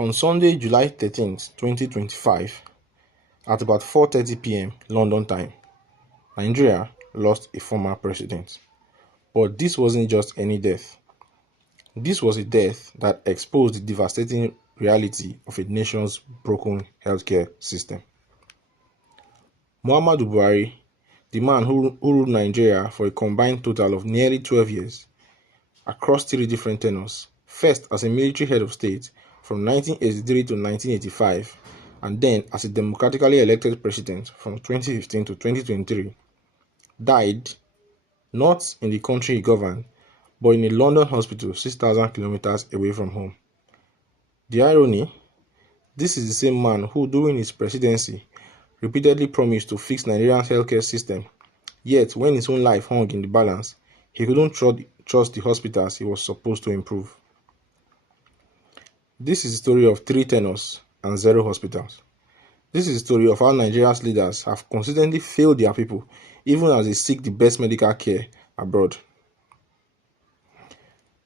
On Sunday, July 13th, 2025, at about 4:30 p.m. London time, Nigeria lost a former president. But this wasn't just any death. This was a death that exposed the devastating reality of a nation's broken healthcare system. Muhammadu Buhari, the man who ruled Nigeria for a combined total of nearly 12 years across three different tenures, first as a military head of state from 1983 to 1985, and then as a democratically elected president from 2015 to 2023, died not in the country he governed, but in a London hospital 6,000 kilometers away from home. The irony: this is the same man who, during his presidency, repeatedly promised to fix Nigeria's healthcare system, yet when his own life hung in the balance, he couldn't trust the hospitals he was supposed to improve. This is the story of three tenures and zero hospitals. This is the story of how Nigeria's leaders have consistently failed their people, even as they seek the best medical care abroad.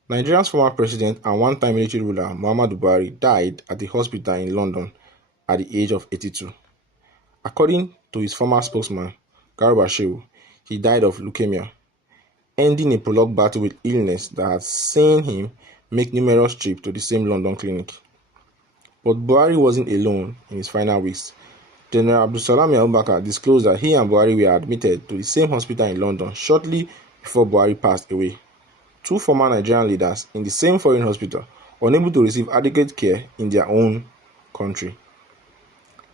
Nigeria's former president and one-time military ruler Muhammadu Buhari died at a hospital in London at the age of 82. According to his former spokesman, Garba Shehu, he died of leukemia, ending a prolonged battle with illness that had seen him make numerous trips to the same London clinic. But Buhari wasn't alone in his final weeks. General Abdulsalami Abubakar disclosed that he and Buhari were admitted to the same hospital in London shortly before Buhari passed away. Two former Nigerian leaders in the same foreign hospital, unable to receive adequate care in their own country.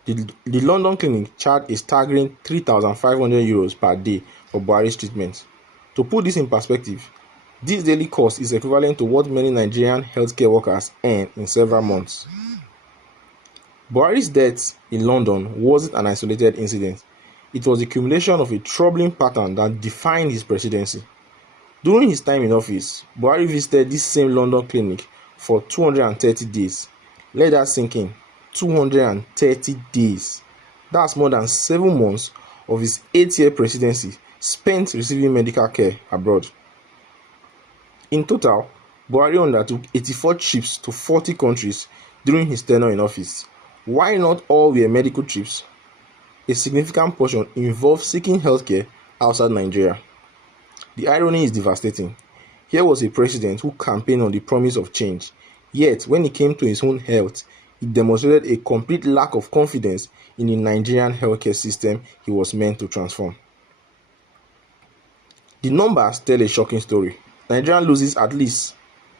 The London clinic charged a staggering €3,500 per day for Buhari's treatment. To put this in perspective, this daily cost is equivalent to what many Nigerian healthcare workers earn in several months. Buhari's death in London wasn't an isolated incident. It was the accumulation of a troubling pattern that defined his presidency. During his time in office, Buhari visited this same London clinic for 230 days. Let that sink in. 230 days. That's more than 7 months of his 8-year presidency spent receiving medical care abroad. In total, Buhari undertook 84 trips to 40 countries during his tenure in office. Why not all were medical trips? A significant portion involved seeking healthcare outside Nigeria. The irony is devastating. Here was a president who campaigned on the promise of change, yet when it came to his own health, he demonstrated a complete lack of confidence in the Nigerian healthcare system he was meant to transform. The numbers tell a shocking story. Nigeria loses at least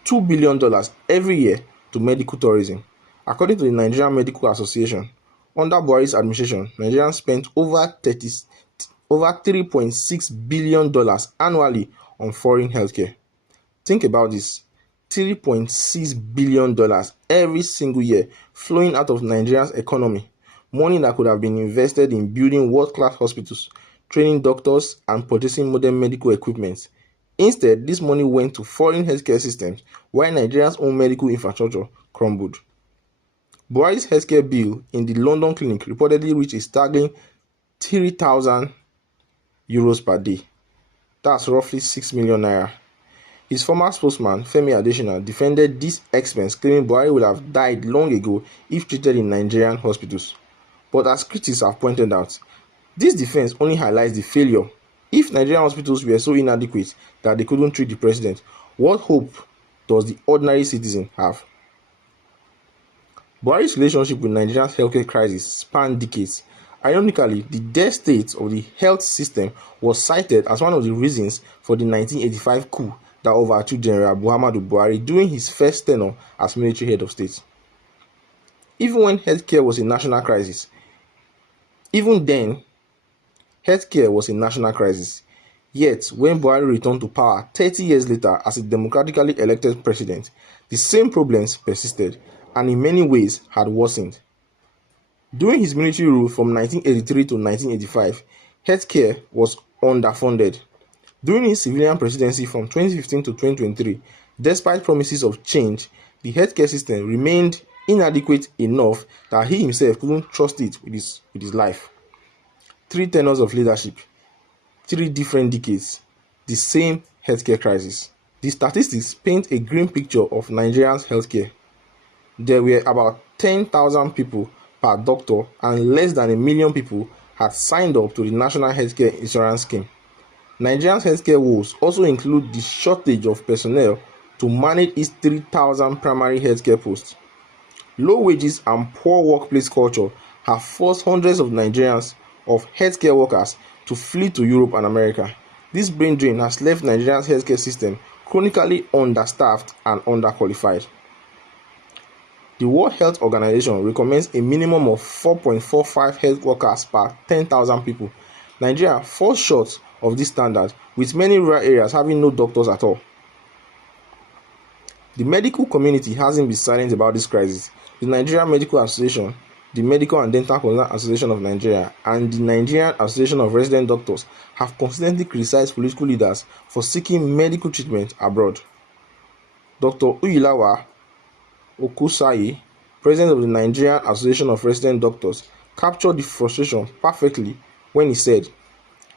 $2 billion every year to medical tourism. According to the Nigerian Medical Association, under Buhari's administration, Nigerians spent over $3.6 billion annually on foreign healthcare. Think about this: $3.6 billion every single year flowing out of Nigeria's economy, money that could have been invested in building world-class hospitals, training doctors, and purchasing modern medical equipment. Instead, this money went to foreign healthcare systems while Nigeria's own medical infrastructure crumbled. Buhari's healthcare bill in the London clinic reportedly reached a staggering €3,000 per day. That's roughly 6 million naira. His former spokesman, Femi Adesina, defended this expense, claiming Buhari would have died long ago if treated in Nigerian hospitals. But as critics have pointed out, this defense only highlights the failure. If Nigerian hospitals were so inadequate that they couldn't treat the president, what hope does the ordinary citizen have? Buhari's relationship with Nigeria's healthcare crisis spanned decades. Ironically, the dead state of the health system was cited as one of the reasons for the 1985 coup that overthrew General Muhammadu Buhari during his first tenure as military head of state. Even when healthcare was a national crisis, Yet, when Buhari returned to power 30 years later as a democratically elected president, the same problems persisted and in many ways had worsened. During his military rule from 1983 to 1985, healthcare was underfunded. During his civilian presidency from 2015 to 2023, despite promises of change, the healthcare system remained inadequate enough that he himself couldn't trust it with his life. 3 tenures of leadership, 3 different decades, the same healthcare crisis. The statistics paint a grim picture of Nigeria's healthcare. There were about 10,000 people per doctor, and less than a million people had signed up to the National Healthcare Insurance Scheme. Nigeria's healthcare woes also include the shortage of personnel to manage its 3,000 primary healthcare posts. Low wages and poor workplace culture have forced hundreds of Nigerians of healthcare workers to flee to Europe and America. This brain drain has left Nigeria's healthcare system chronically understaffed and underqualified. The World Health Organization recommends a minimum of 4.45 health workers per 10,000 people. Nigeria falls short of this standard, with many rural areas having no doctors at all. The medical community hasn't been silent about this crisis. The Nigerian Medical Association, the Medical and Dental Consultants Association of Nigeria, and the Nigerian Association of Resident Doctors have consistently criticized political leaders for seeking medical treatment abroad. Dr. Uyilawa Okusai, president of the Nigerian Association of Resident Doctors, captured the frustration perfectly when he said,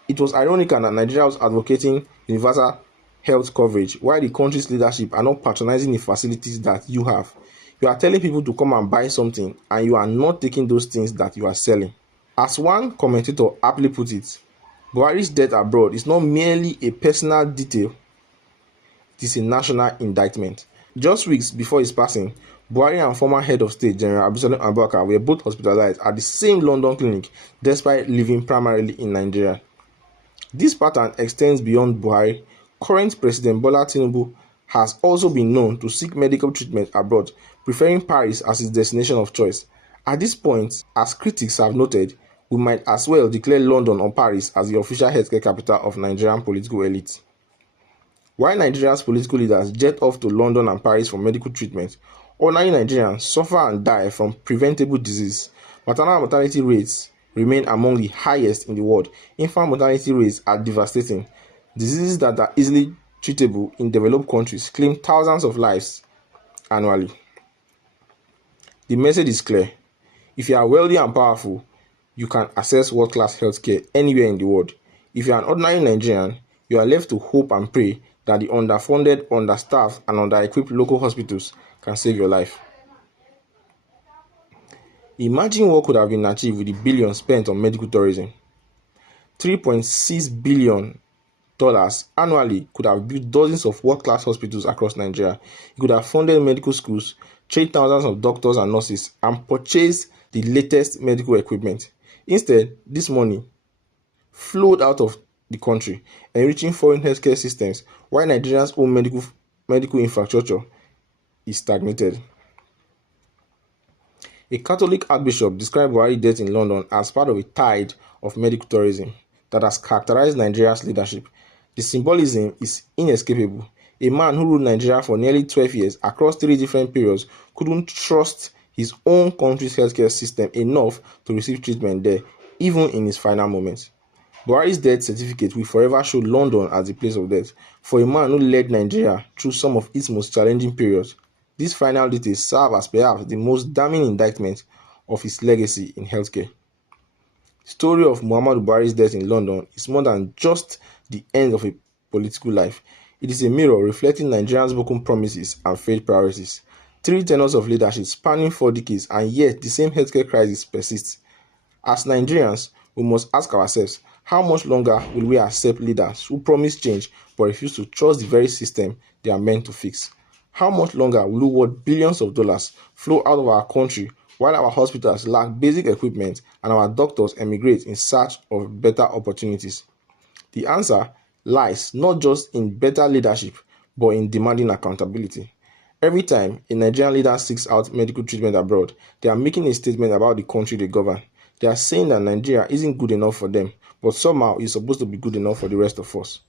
"It was ironical that Nigeria was advocating universal health coverage while the country's leadership are not patronizing the facilities that you have. You are telling people to come and buy something, and you are not taking those things that you are selling." As one commentator aptly put it, Buhari's death abroad is not merely a personal detail, it is a national indictment. Just weeks before his passing, Buhari and former head of state General Abiodun Abubakar were both hospitalized at the same London clinic despite living primarily in Nigeria. This pattern extends beyond Buhari. Current President Bola Tinubu has also been known to seek medical treatment abroad, preferring Paris as his destination of choice. At this point, as critics have noted, we might as well declare London or Paris as the official healthcare capital of Nigerian political elite. While Nigeria's political leaders jet off to London and Paris for medical treatment, ordinary Nigerians suffer and die from preventable disease. Maternal mortality rates remain among the highest in the world. Infant mortality rates are devastating. Diseases that are easily treatable in developed countries claim thousands of lives annually. The message is clear. If you are wealthy and powerful, you can access world-class healthcare anywhere in the world. If you are an ordinary Nigerian, you are left to hope and pray that the underfunded, understaffed, and under-equipped local hospitals can save your life. Imagine what could have been achieved with the billions spent on medical tourism. $3.6 billion annually could have built dozens of world-class hospitals across Nigeria. It could have funded medical schools, trained thousands of doctors and nurses, and purchased the latest medical equipment. Instead, this money flowed out of the country, enriching foreign healthcare systems, while Nigeria's own medical infrastructure is stagnated. A Catholic archbishop described Buhari's death in London as part of a tide of medical tourism that has characterized Nigeria's leadership. The symbolism is inescapable. A man who ruled Nigeria for nearly 12 years across 3 different periods couldn't trust his own country's healthcare system enough to receive treatment there, even in his final moments. Buhari's death certificate will forever show London as the place of death. For a man who led Nigeria through some of its most challenging periods, these final details serve as perhaps the most damning indictment of his legacy in healthcare. The story of Muhammadu Buhari's death in London is more than just the end of a political life. It is a mirror reflecting Nigerians' broken promises and failed priorities. 3 tenures of leadership spanning 4 decades, and yet the same healthcare crisis persists. As Nigerians, we must ask ourselves, how much longer will we accept leaders who promise change but refuse to trust the very system they are meant to fix? How much longer will we watch billions of dollars flow out of our country while our hospitals lack basic equipment and our doctors emigrate in search of better opportunities? The answer lies not just in better leadership, but in demanding accountability. Every time a Nigerian leader seeks out medical treatment abroad, they are making a statement about the country they govern. They are saying that Nigeria isn't good enough for them, but somehow it's supposed to be good enough for the rest of us.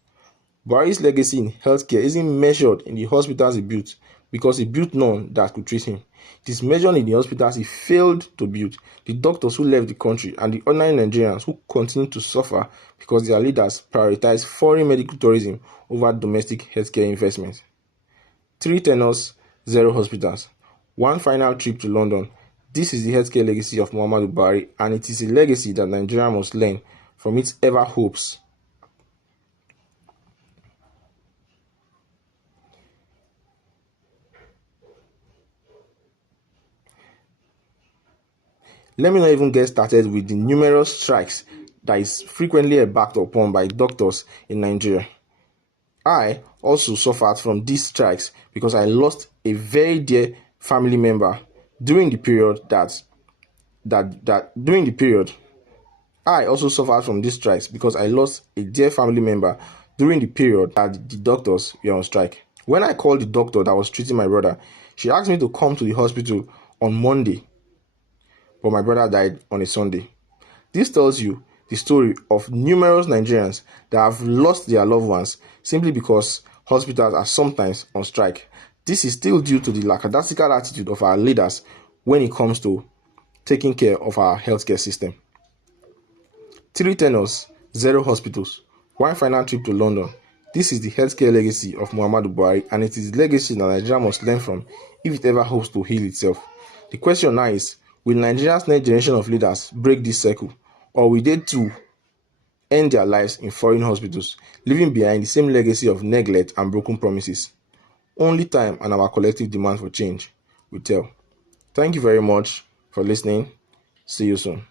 Buhari's legacy in healthcare isn't measured in the hospitals he built, because he built none that could treat him. It is measured in the hospitals he failed to build, the doctors who left the country, and the ordinary Nigerians who continue to suffer because their leaders prioritize foreign medical tourism over domestic healthcare investment. 3 tenures, 0 hospitals. One final trip to London. This is the healthcare legacy of Muhammadu Buhari, and it is a legacy that Nigeria must learn from its ever hopes. Let me not even get started with the numerous strikes that is frequently embarked upon by doctors in Nigeria. I also suffered from these strikes because I lost a very dear family member during the period during the period. I also suffered from these strikes because I lost a dear family member during the period that the doctors were on strike. When I called the doctor that was treating my brother, she asked me to come to the hospital on Monday, but my brother died on a Sunday. This tells you the story of numerous Nigerians that have lost their loved ones simply because hospitals are sometimes on strike. This is still due to the lackadaisical attitude of our leaders when it comes to taking care of our healthcare system. 3 tenures, 0 hospitals, one final trip to London. This is the healthcare legacy of Muhammadu Buhari, and it is the legacy that Nigeria must learn from if it ever hopes to heal itself. The question now is, will Nigeria's next generation of leaders break this circle, or will they too end their lives in foreign hospitals, leaving behind the same legacy of neglect and broken promises? Only time and our collective demand for change will tell. Thank you very much for listening. See you soon.